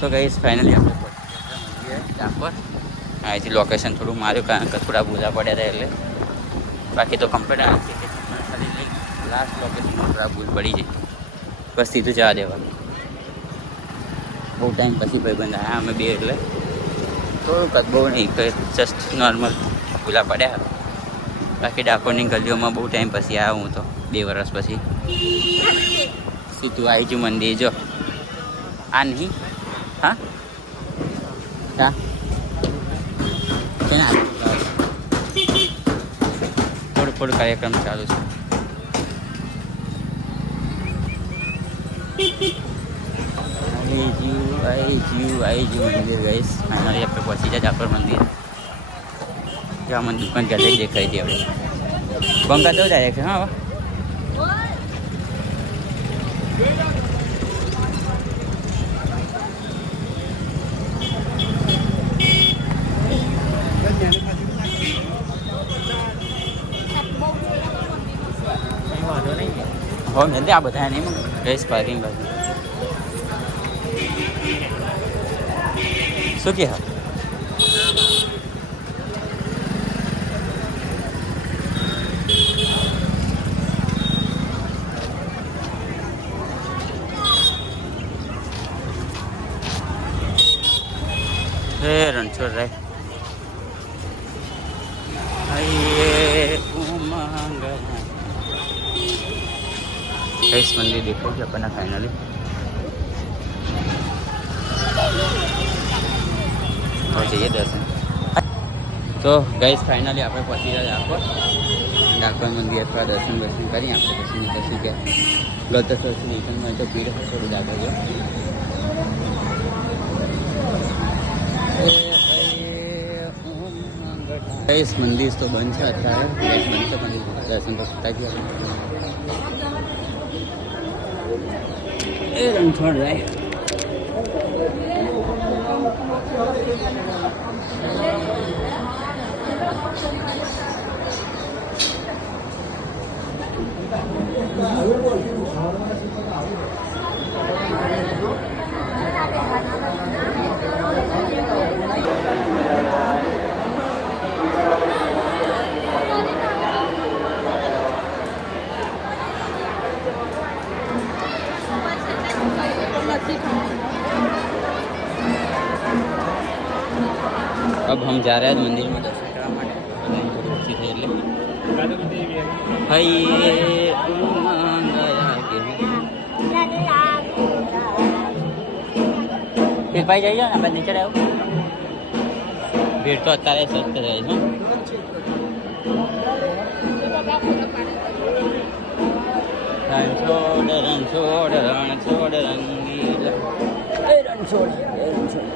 તો ગઈ ફાઇનલી આપણે મંદિર ડાકોર અહીંથી લોકેશન થોડું માર્યું કારણ કે થોડા ભૂલા પડ્યા હતા એટલે બાકી તો કમ્પ્લીટ આવી છે ખાલી લાસ્ટ લોકેશન થોડા ભૂલ પડી જાય બસ સીધું જવા દેવાનું. બહુ ટાઈમ પછી ભાઈબંધ આવ્યા અમે બે એટલે થોડુંક બહુ નહીં જસ્ટ નોર્મલ ભૂલા પડ્યા. બાકી ડાકોરની ગલીઓમાં બહુ ટાઈમ પછી આવ્યો હું તો 2 વર્ષ પછી. સીધું આવી ગયું મંદિર જો આ નહીં હા હા થોડું કાર્યક્રમ ચાલુ છે. आई जी मंदिर गाइस फाइनली આપણે પહોંચી જાય ડાકોર મંદિર. જ્યાં મને દુકાન ક્યારે દેખાઈ હતી હવે બંગા તો ડાયરેક્ટ હા हो मिलते आप बताया नहीं गाइस पार्किंग बाजू શું કે હા રણછોડ રાય મંદિર દેખાય છે આપણને ફાઇનલી. જઈએ દર્શન. તો ગાઈસ ફાઇનલી આપણે પહોંચી ગયા ડાકોર મંદિર અથવા દર્શન કરી આપણે પછી નીકળશું કે ગત વર્ષથી નીકળમાં તો ભીડ હોય થોડું ડાકોર જો ગાઈસ મંદિર તો બંધ છે અત્યારે બંધ છે પણ દર્શન તો થતા ગયા એ રણછોડ રાય अब हम जा रहे हैं मंदिर में दर्शन करने માટે थोड़ी अच्छी थी એટલે फिर भाई जाइए ना मैं नीचे आऊँ भीड़ तो અત્યારે સખ્ત રહે છે રણછોડ રણછોડ રણછોડ રંગીલા રણછોડ રણછોડ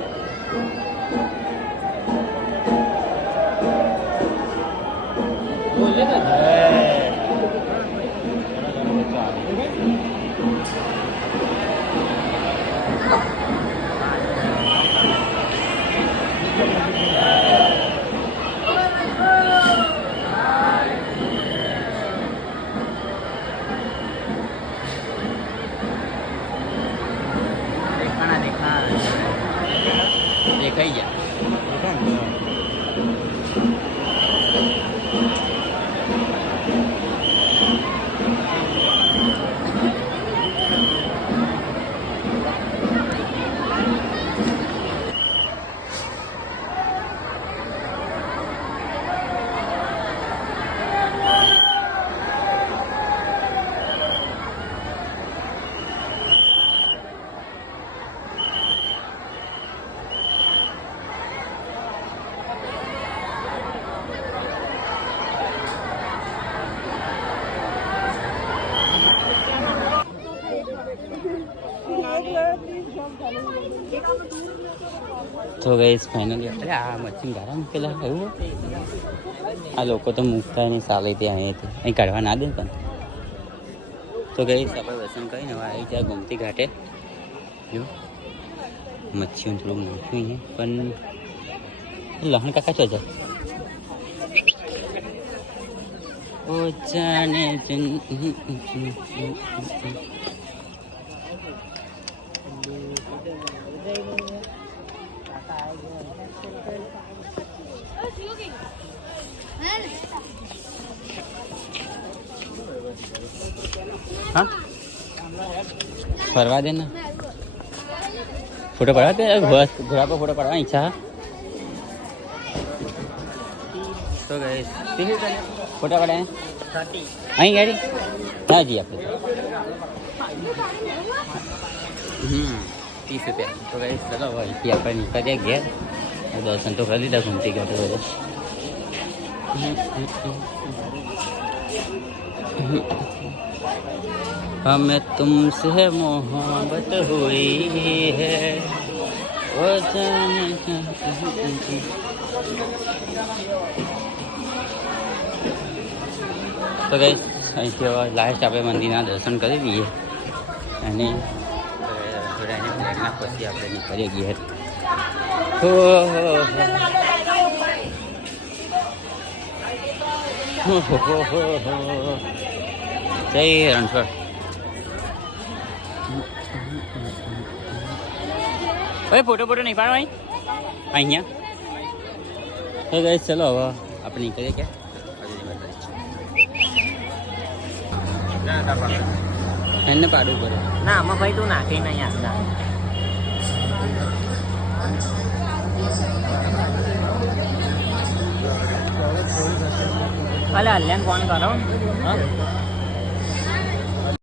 बोले तो देखा ही जा તો ગાઈસ ફાઇનલી આપણે આ મચ્છી ગારા મૂકેલા એવું આ લોકો તો મૂકતા નહીં ચાલે ત્યાં અહીંયાથી અહીં કાઢવા ના દે પણ તો ગાઈસ આપણે દર્શન કરીને હવે આવી જાય ગોમતી ઘાટે જો મચ્છીઓ થોડું મૂક્યું અહીંયા પણ લહણ કાકા છો જાય ઓ જાને હા ફરવા દે ને ફોટો પડવા દે ઘોડા પર ફોટો પડવા ઈચ્છા તો ગઈ ફોટા પડાય અહીં ગાડી હા જી આપણે 30 રૂપિયા તો ગઈ ચલો અહીંથી આપણે નીકળીએ ઘેર દર્શન તો કરી લીધા ઘૂમતી ગયા તો બધે हमें तुमसे मोहब्बत हुई है वो जाने તો ગઈ અહીંથી હવે લાસ્ટ આપણે મંદિરના દર્શન કરી દઈએ અને જોડાઈને પછી આપણે નીકળીએ ઘેર જય રણછોડ ભાઈ ફોટો નહીં પાડો અહીંયા તો ગઈ ચલો હવે આપણે નીકળીએ ક્યાં એને પાડવું પડે ના આમાં ભાઈ તું નાખી નહીં યાર અલે અલ્યાન ફોન કરો હા